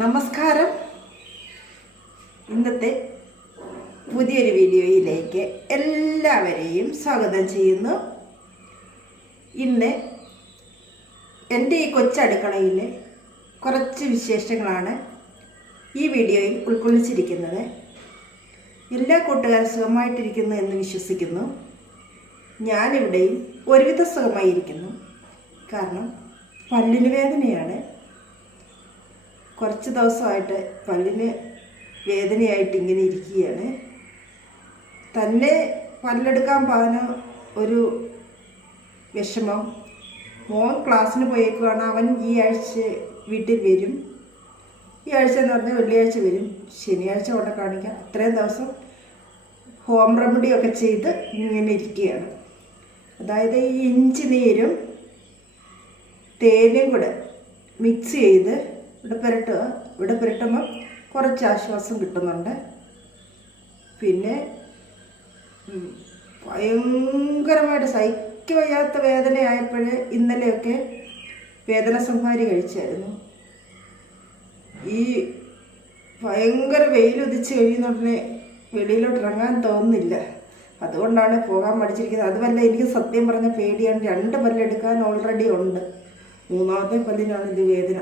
നമസ്കാരം. ഇന്നത്തെ പുതിയൊരു വീഡിയോയിലേക്ക് എല്ലാവരെയും സ്വാഗതം ചെയ്യുന്നു. ഇന്ന് എന്റെ ഈ കൊച്ചടുക്കളയിൽ കുറച്ച് വിശേഷങ്ങളാണ് ഈ വീഡിയോയിൽ ഉൾക്കൊള്ളിച്ചിരിക്കുന്നത്. എല്ലാ കൂട്ടുകാരും സുഖമായിട്ടിരിക്കുന്നു എന്ന് വിശ്വസിക്കുന്നു. ഞാനിവിടെയും ഒരുവിധ സുഖമായിരിക്കുന്നു. കാരണം പല്ലിന് വേദനയാണ്. കുറച്ച് ദിവസമായിട്ട് പല്ലിന് വേദനയായിട്ട് ഇങ്ങനെ ഇരിക്കുകയാണ്. തന്നെ പല്ലെടുക്കാൻ പാന ഒരു വിഷമം. മോൻ ക്ലാസ്സിന് പോയേക്കുവാണ്. അവൻ ഈ ആഴ്ച വീട്ടിൽ വരും. ഈ ആഴ്ച എന്ന് പറഞ്ഞാൽ വെള്ളിയാഴ്ച വരും. ശനിയാഴ്ച കൊണ്ട് കാണിക്കാം. അത്രയും ദിവസം ഹോം റെമഡി ഒക്കെ ചെയ്ത് ഇങ്ങനെ ഇരിക്കുകയാണ്. അതായത് ഈ ഇഞ്ചി നീരും തേനും കൂടെ മിക്സ് ചെയ്ത് ഇവിടെ പുരട്ടുക ഇവിടെ പുരട്ടുമ്പോൾ കുറച്ച് ആശ്വാസം കിട്ടുന്നുണ്ട്. പിന്നെ ഭയങ്കരമായിട്ട് സഹിക്ക് വയ്യാത്ത വേദനയായപ്പോൾ ഇന്നലെയൊക്കെ വേദന സംഹാരി കഴിച്ചായിരുന്നു. ഈ ഭയങ്കര വെയിലുദിച്ച് കഴിയുന്നുടനെ വെളിയിലോട്ട് ഇറങ്ങാൻ തോന്നുന്നില്ല. അതുകൊണ്ടാണ് പോകാൻ മടിച്ചിരിക്കുന്നത്. അതുമല്ല എനിക്ക് സത്യം പറഞ്ഞ പേടിയാണ്. രണ്ട് പല്ലെടുക്കാൻ ഓൾറെഡി ഉണ്ട്. മൂന്നാമത്തെ പല്ലിനാണ് ഇത് വേദന.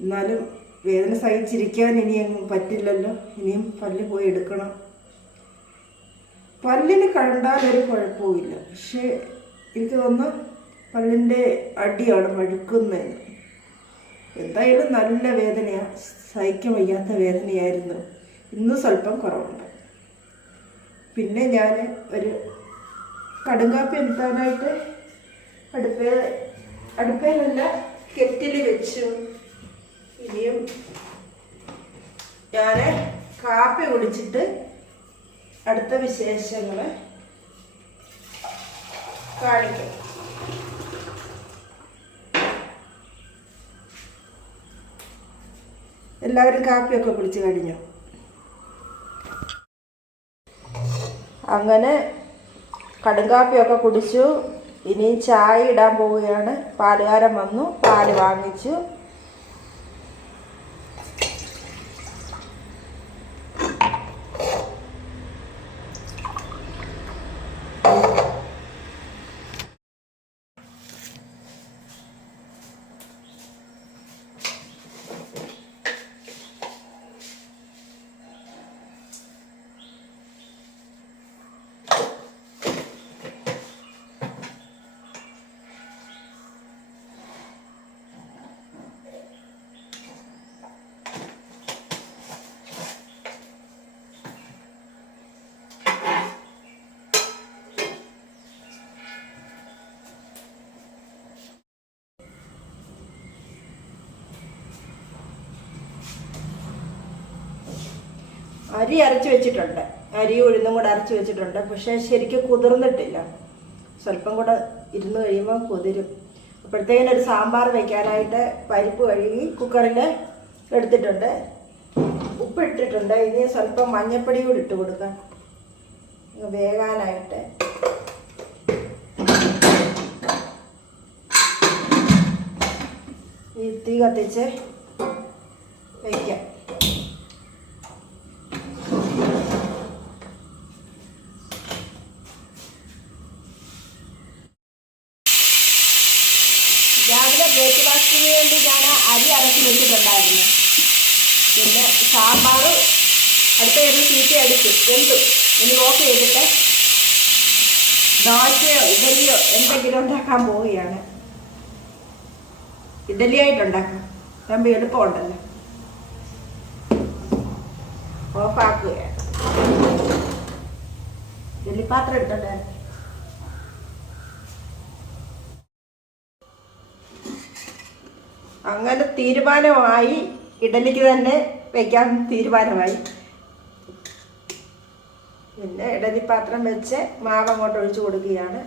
എന്നാലും വേദന സഹിച്ചിരിക്കാൻ ഇനി പറ്റില്ലല്ലോ. ഇനിയും പല്ല് പോയി എടുക്കണം. പല്ലിന് കണ്ടാൽ ഒരു കുഴപ്പവുമില്ല. പക്ഷേ എനിക്ക് തോന്നുന്നു പല്ലിന്റെ അടിയാണ് മഴുക്കുന്നതെന്ന് എന്തായാലും നല്ല വേദനയാണ് സഹിക്കാൻ വയ്യാത്ത വേദനയായിരുന്നു. ഇന്ന് സ്വല്പം കുറവുണ്ട്. പിന്നെ ഞാൻ ഒരു കടുങ്കാപ്പി എടുത്താനായിട്ട് അടുപ്പേ അടുപ്പേലല്ല കെറ്റിൽ വെച്ചു. ഇനിയും ഞാൻ കാപ്പി കുടിച്ചിട്ട് അടുത്ത വിശേഷങ്ങൾ കാണിക്കും. എല്ലാവരും കാപ്പിയൊക്കെ കുടിച്ച് കഴിഞ്ഞു? അങ്ങനെ കടുങ്കാപ്പിയൊക്കെ കുടിച്ചു. ഇനി ചായ ഇടാൻ പോവുകയാണ്. പാലുകാരൻ വന്നു. പാൽ വാങ്ങിച്ചു. അരി അരച്ച് വെച്ചിട്ടുണ്ട്. അരി ഉഴുന്നും കൂടെ അരച്ച് വെച്ചിട്ടുണ്ട്. പക്ഷേ ശരിക്കും കുതിർന്നിട്ടില്ല. സ്വല്പം കൂടെ ഇരുന്ന് കഴിയുമ്പോൾ കുതിരും. അപ്പോഴത്തേക്കിനും ഒരു സാമ്പാർ വെക്കാനായിട്ട് പരിപ്പ് കഴുകി കുക്കറിൽ എടുത്തിട്ടുണ്ട്. ഉപ്പ് ഇട്ടിട്ടുണ്ട്. ഇനി സ്വല്പം മഞ്ഞപ്പൊടി കൂടി ഇട്ട് കൊടുക്കാം. വേകാനായിട്ട്. ഈ തീ കത്തിച്ച് വയ്ക്കാം രാവിലെ അതിന് വേണ്ടി ഞാൻ അരി അരച്ച് വെച്ചിട്ടുണ്ടായിരുന്നു. പിന്നെ സാമ്പാർ അടുത്ത ഏത് ചീറ്റി അടിച്ച് വെന്തു ഇനി ഓഫ് ചെയ്തിട്ട് ദോശയോ ഇഡലിയോ എന്തെങ്കിലും ഉണ്ടാക്കാൻ പോവുകയാണ്. ഇഡലി ആയിട്ട് ഉണ്ടാക്കാം. രമ്പ എളുപ്പമുണ്ടല്ലോ. ഓഫാക്കുകയാണ് ഇഡലിപ്പാത്രം എടുത്തോണ്ടായിരുന്നു അങ്ങനെ തീരുമാനമായി ഇഡലിക്ക് തന്നെ വെക്കാൻ തീരുമാനമായി. പിന്നെ ഇഡലി പാത്രം വെച്ച് മാവ് അങ്ങോട്ട് ഒഴിച്ചു കൊടുക്കുകയാണ്.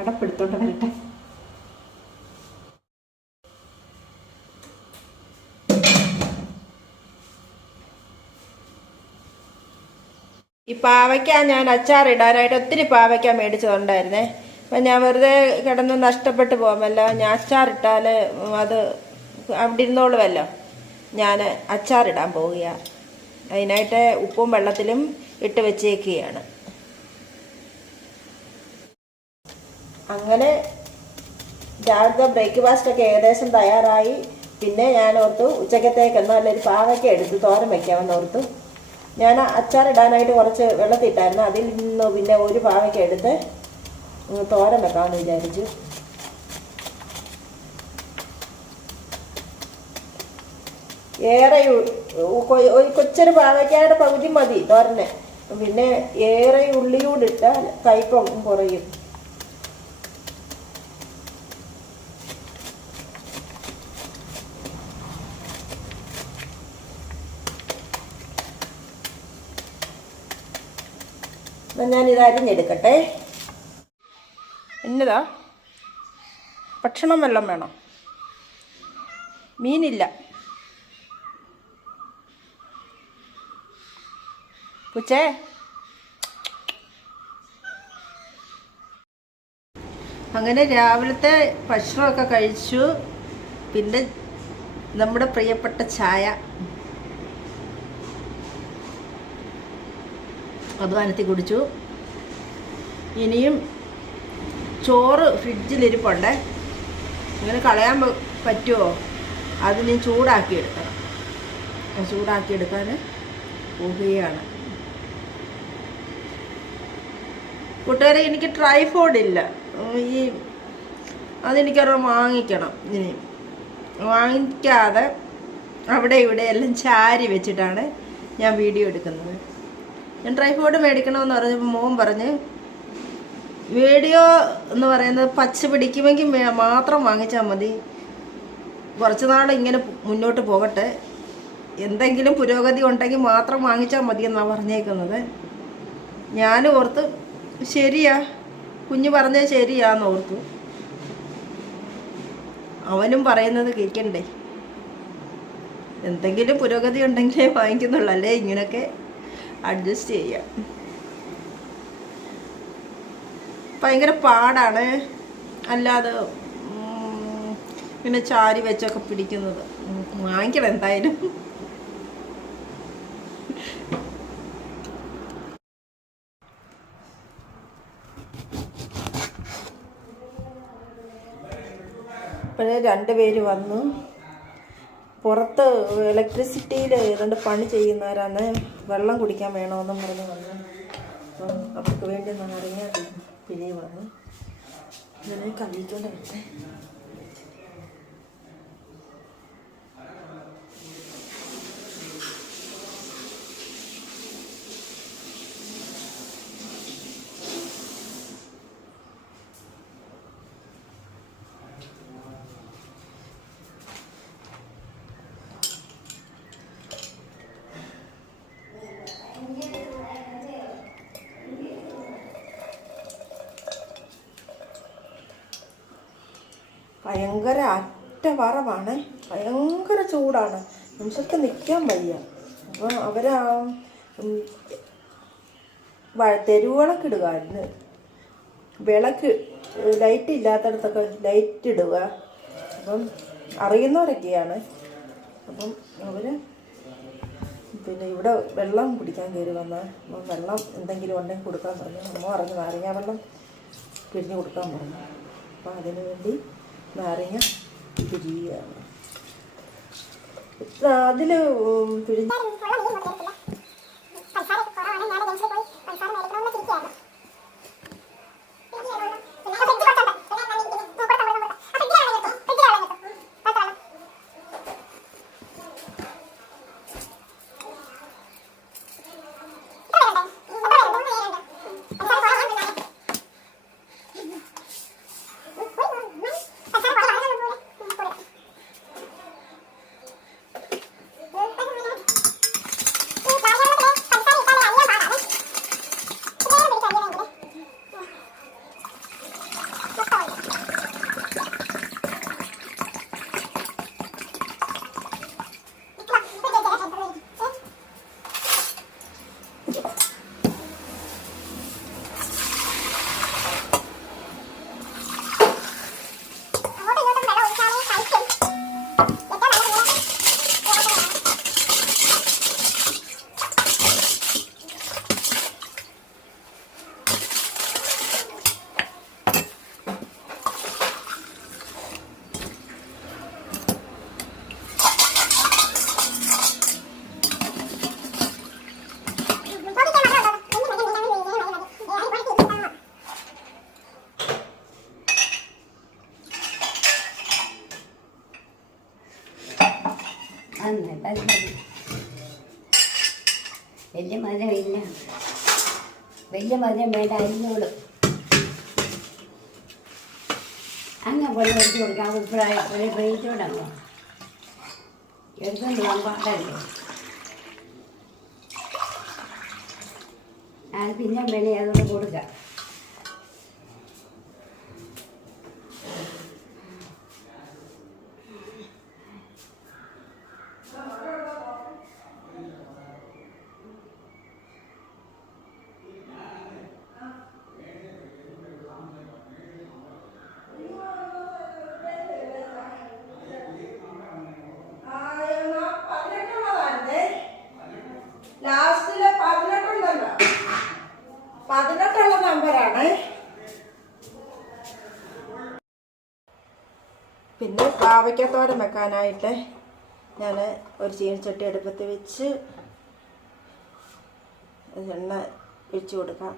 അടപ്പെടുത്തോണ്ട് വരട്ടെ. ഈ പാവയ്ക്ക ഞാൻ അച്ചാറിടാനായിട്ട് ഒത്തിരി പാവയ്ക്ക മേടിച്ചതുണ്ടായിരുന്നേ അപ്പം ഞാൻ വെറുതെ കിടന്ന് നഷ്ടപ്പെട്ടു പോകുമല്ലോ. ഞാൻ അച്ചാറിട്ടാൽ അത് അവിടെ ഇരുന്നോളുമല്ലോ ഞാൻ അച്ചാറിടാൻ പോവുകയാണ്. അതിനായിട്ട് ഉപ്പും വെള്ളത്തിലും ഇട്ട് വെച്ചേക്കുകയാണ്. അങ്ങനെ രാവിലത്തെ ബ്രേക്ക്ഫാസ്റ്റ് ഒക്കെ ഏകദേശം തയ്യാറായി. പിന്നെ ഞാൻ ഓർത്തു ഉച്ചക്കത്തേക്ക് നല്ലൊരു പാവയ്ക്ക എടുത്ത് തോരൻ വെക്കാമെന്ന് ഓർത്തു. ഞാൻ അച്ചാറിടാനായിട്ട് കുറച്ച് വെള്ളത്തിട്ടായിരുന്നു. അതിൽ നിന്ന് പിന്നെ ഒരു പാവയ്ക്ക എടുത്ത് തോരൻ വെക്കാമെന്ന് വിചാരിച്ചു. ഏറെ ഒരു കൊച്ചൊരു പാവയ്ക്കയുടെ പകുതി മതി തോരനെ. പിന്നെ ഏറെ ഉള്ളിയൂടിട്ടാൽ കയ്പം കുറയും. എന്നാ ഞാനിത് അരിഞ്ഞെടുക്കട്ടെ. എന്നതാ? ഭക്ഷണം വെള്ളം വേണം? മീനില്ല. പൂച്ചേ. അങ്ങനെ രാവിലത്തെ ഭക്ഷണമൊക്കെ കഴിച്ചു. പിന്നെ നമ്മുടെ പ്രിയപ്പെട്ട ചായ. അതും അനത്തി കുടിച്ചു. ഇനിയും ചോറ് ഫ്രിഡ്ജിലിരിപ്പുണ്ട്. ഇങ്ങനെ കളയാൻ പറ്റുമോ അതിന് ചൂടാക്കി എടുക്കണം ചൂടാക്കി എടുക്കാൻ പോവുകയാണ്. കൂട്ടുകാരെ എനിക്ക് ട്രൈഫോഡ് ഇല്ല. ഈ അതെനിക്കൊരെണ്ണം വാങ്ങിക്കണം ഇനി. വാങ്ങിക്കാതെ അവിടെ ഇവിടെ എല്ലാം ചാരി വെച്ചിട്ടാണ് ഞാൻ വീഡിയോ എടുക്കുന്നത്. ഞാൻ ട്രൈഫോഡ് മേടിക്കണമെന്ന് പറഞ്ഞപ്പോൾ മോൻ പറഞ്ഞ് വീഡിയോ എന്ന് പറയുന്നത് പച്ച പിടിക്കുമെങ്കിൽ മാത്രം വാങ്ങിച്ചാൽ മതി. കുറച്ച് നാൾ ഇങ്ങനെ മുന്നോട്ട് പോകട്ടെ. എന്തെങ്കിലും പുരോഗതി ഉണ്ടെങ്കിൽ മാത്രം വാങ്ങിച്ചാൽ മതി എന്നാണ് പറഞ്ഞേക്കുന്നത്. ഞാൻ ഓർത്ത് ശരിയാ കുഞ്ഞു പറഞ്ഞത് ശരിയാന്ന് ഓർത്തു. അവനും പറയുന്നത് കേൾക്കണ്ടേ എന്തെങ്കിലും പുരോഗതി ഉണ്ടെങ്കിലേ വാങ്ങിക്കുന്നുള്ളൂ അല്ലേ ഇങ്ങനെയൊക്കെ അഡ്ജസ്റ്റ് ചെയ്യാം. ഭയങ്കര പാടാണ് അല്ലാതെ പിന്നെ ചാരി വെച്ചൊക്കെ പിടിക്കുന്നത്. വാങ്ങിക്കണം എന്തായാലും. ഇപ്പോഴേ രണ്ട് പേര് വന്നു. പുറത്ത് ഇലക്ട്രിസിറ്റിയിൽ രണ്ട് പണി ചെയ്യുന്നവരാണ്. വെള്ളം കുടിക്കാൻ വേണമെന്നും പറഞ്ഞ് വന്നു. അപ്പം അവർക്ക് വേണ്ടി നാരങ്ങ പിഴി വന്നു ഇതിനെ കഴിക്കൊണ്ട് വിട്ടെ ഭയങ്കര അറ്റ വറവാണ് ഭയങ്കര ചൂടാണ്. മനുഷ്യർക്ക് നിൽക്കാൻ വയ്യ. അപ്പോൾ അവരാ തെരുവിളക്ക് ഇടുക. തെരുവിളക്ക് ഇടുകയായിരുന്നു വിളക്ക് ലൈറ്റ് ഇല്ലാത്തടത്തൊക്കെ ലൈറ്റ് ഇടുക. അപ്പം അറിയുന്നവരൊക്കെയാണ്. അപ്പം അവർ പിന്നെ ഇവിടെ വെള്ളം കുടിക്കാൻ കയറി വന്ന വെള്ളം എന്തെങ്കിലും ഉണ്ടെങ്കിൽ കൊടുക്കാൻ പറഞ്ഞു. അമ്മ പറഞ്ഞു നാരങ്ങ വെള്ളം പിഴിഞ്ഞ് കൊടുക്കാൻ പറഞ്ഞു. അപ്പം അതിനു വേണ്ടി നാരങ്ങ പിരിയുകയാണ് അതിൽ പിഴിഞ്ഞ് നന്നായി അത് മതി. വലിയ വലിയ മധുരം വേണ്ട അരിഞ്ഞോളൂ. അങ്ങ് പോലെ എടുത്ത് കൊടുക്കാം. ഉൾപ്പെടെ പ്രീതിയോടങ്ങോ എടുത്തുകൊണ്ട് പോകാൻ പാടല്ലേ? ആ പിന്നെ വേണേ അതുകൊണ്ട് കൊടുക്കാം. പിന്നെ പാവയ്ക്കത്തോരൻ വെക്കാനായിട്ട് ഞാൻ ഒരു ചീനച്ചട്ടി അടുപ്പത്ത് വെച്ച് എണ്ണ ഒഴിച്ച് കൊടുക്കാം.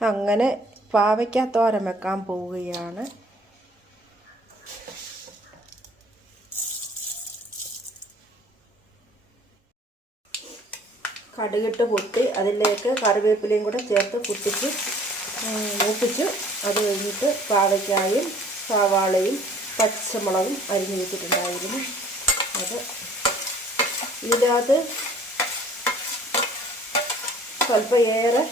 അങ്ങനെ പാവയ്ക്കത്തോരൻ വെക്കാൻ പോവുകയാണ്. കടുകിട്ട് പൊട്ടി അതിലേക്ക് കറിവേപ്പിലയും കൂടെ ചേർത്ത് പൊട്ടിച്ച് മൂപ്പിച്ച് അത് കഴിഞ്ഞിട്ട് പാവയ്ക്കായും സവാളയും പച്ചമുളകും അരിഞ്ഞു വെച്ചിട്ടുണ്ടായിരുന്നു. അത് ഇതിനകത്ത് സ്വല്പം ഏറെ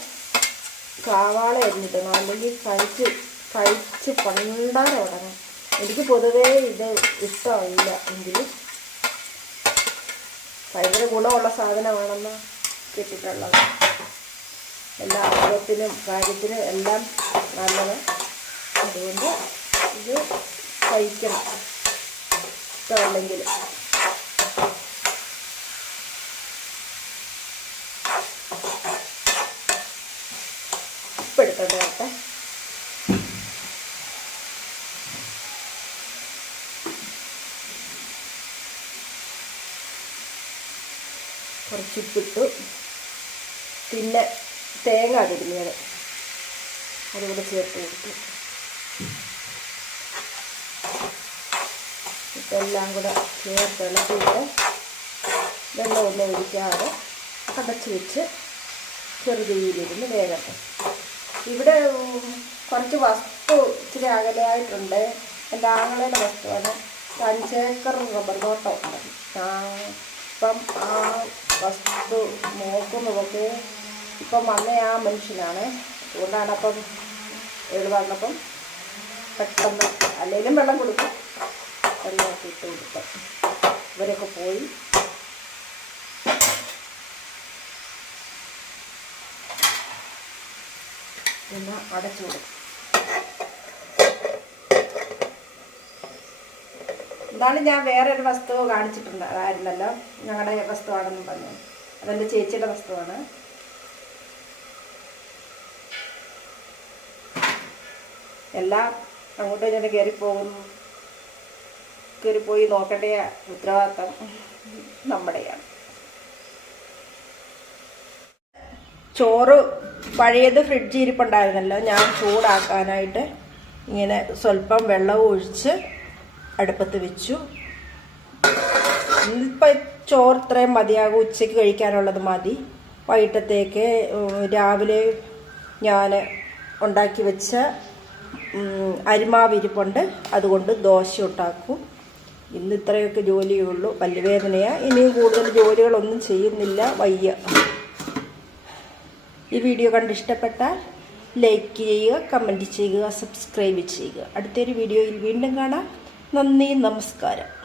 കാവാള അരിഞ്ഞിട്ടണം അല്ലെങ്കിൽ കഴിച്ച് കഴിച്ച് പണ്ടാരം ഉടങ്ങും എനിക്ക് പൊതുവേ ഇത് ഇഷ്ടമില്ല എങ്കിലും ഭയങ്കര ഗുണമുള്ള സാധനമാണെന്ന് കേട്ടിട്ടുള്ളത്. എല്ലാ ആരോഗ്യത്തിനും കാര്യത്തിനും എല്ലാം നല്ലത്. അതുകൊണ്ട് ഇത് കഴിക്കണം. ഇഷ്ടമല്ലെങ്കിൽ ഉപ്പെടുത്തോട്ടെ കേട്ടെ. കുറച്ച് ഉപ്പിട്ടു പിന്നെ തേങ്ങ തിരുമിയത് അതുകൂടെ ചേർത്ത് കൊടുത്തു. ഇതെല്ലാം കൂടെ ചേർത്ത് ഇളക്കിയിട്ട് വെള്ളമൊന്നും ഒഴിക്കാതെ അടച്ച് വെച്ച് ചെറുതീയിലിരുന്ന് വേഗട്ടെ ഇവിടെ കുറച്ച് വസ്തു ഇച്ചിരി അകലെയായിട്ടുണ്ട്. എന്റെ ആങ്ങളുടെ വസ്തുവാണ്. അഞ്ചേക്കർ റബ്ബർ തോട്ടം അപ്പം ആ വസ്തു നോക്കുന്നതൊക്കെ ഇപ്പം വന്ന ആ മനുഷ്യനാണ്. അതുകൊണ്ടാണ് അപ്പം ഏഴ് വന്നപ്പം പെട്ടെന്ന് അല്ലെങ്കിലും വെള്ളം കൊടുക്കും വെള്ളമൊക്കെ ഇട്ട് കൊടുക്കും ഇവരൊക്കെ പോയി. പിന്നെ അടച്ചു കൊടുക്കും എന്നാലും ഞാൻ വേറൊരു വസ്തു കാണിച്ചിട്ടുണ്ട് അതായിരുന്നല്ലോ ഞങ്ങളുടെ വസ്തുവാണെന്ന് പറഞ്ഞു. അതെന്റെ ചേച്ചിയുടെ വസ്തുവാണ്. എല്ലാം അങ്ങോട്ടും ഇങ്ങനെ കയറിപ്പോകുന്നു കയറിപ്പോയി നോക്കേണ്ട ഉത്തരവാദിത്തം നമ്മുടെയാണ്. ചോറ് പഴയത് ഫ്രിഡ്ജിൽ ഇരിപ്പുണ്ടായിരുന്നല്ലോ. ഞാൻ ചൂടാക്കാനായിട്ട് ഇങ്ങനെ സ്വല്പം വെള്ളം ഒഴിച്ച് അടുപ്പത്ത് വെച്ചു. ഇന്നിപ്പോൾ ചോറ് ഇത്രയും മതിയാകും. ഉച്ചയ്ക്ക് കഴിക്കാനുള്ളത് മതി. വൈകിട്ടത്തേക്ക് രാവിലെ ഞാൻ ഉണ്ടാക്കി വെച്ച ഉം, അരിമാവ് അതുകൊണ്ട് ദോശ ഉണ്ടാക്കും. ഇന്ന് ഇത്രയൊക്കെ ജോലിയേ ഉള്ളൂ പല്ലുവേദനയാണ് ഇനിയും കൂടുതൽ ജോലികളൊന്നും ചെയ്യുന്നില്ല. വയ്യ. ഈ വീഡിയോ കണ്ട് ഇഷ്ടപ്പെട്ടാൽ ലൈക്ക് ചെയ്യുക കമന്റ് ചെയ്യുക സബ്സ്ക്രൈബ് ചെയ്യുക. അടുത്തൊരു വീഡിയോയിൽ വീണ്ടും കാണാം. നന്ദി നമസ്കാരം.